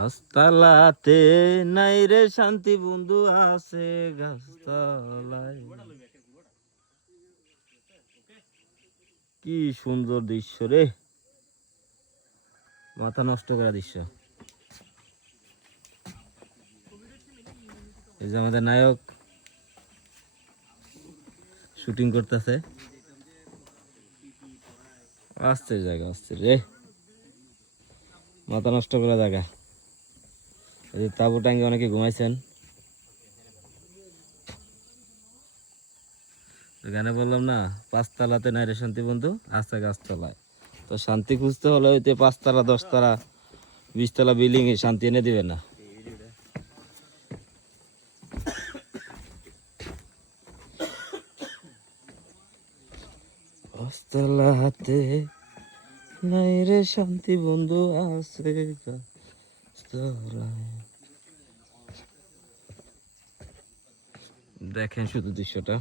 পাঁচতলাতে নাই রে শান্তি বন্ধু আছে গাছতলায়। কি সুন্দর দৃশ্য রে, মাথা নষ্ট করা দৃশ্য। এই যে আমাদের নায়ক শুটিং করতেছে। আসছে জায়গা, আসছে রে, মাথা নষ্ট করা জায়গা। এই যে তাঁবু টাঙ্গে অনেকে ঘুমাইছেন। এখানে বললাম না, পাঁচতলাতে নাই রে শান্তি বন্ধু আছে গাছতলায়। তো শান্তি খুঁজতে হলে হইতে 5 তলা 10 তলা 20 তলা বিল্ডিং এ শান্তি এনে দিবে না। পাঁচতলাতে নাই রে শান্তি বন্ধু আছে গাছতলায়। দেখেন শুধু দৃশ্যটা,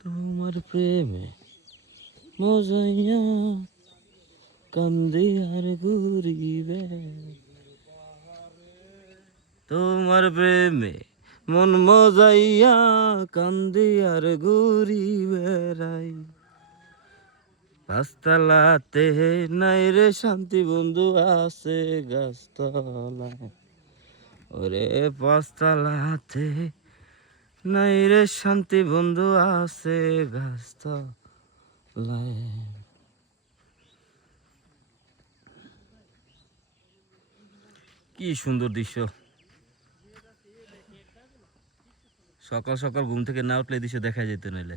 তোমার প্রেমে মজাইয়া কান্দি আর ঘুরিবে, তোমার প্রেমে মন মজাইয়া কান্দি আর ঘুরি বেড়াই। পাঁচতলাতে নাই রে শান্তি বন্ধু আছে গাছতলায়। ওরে পাঁচতলাতে নাই রে শান্তি বন্ধু আছে গাছতলায়। কি সুন্দর দৃশ্য। সকাল সকাল ঘুম থেকে না উঠলে দৃশ্য দেখা যেত নাইলে।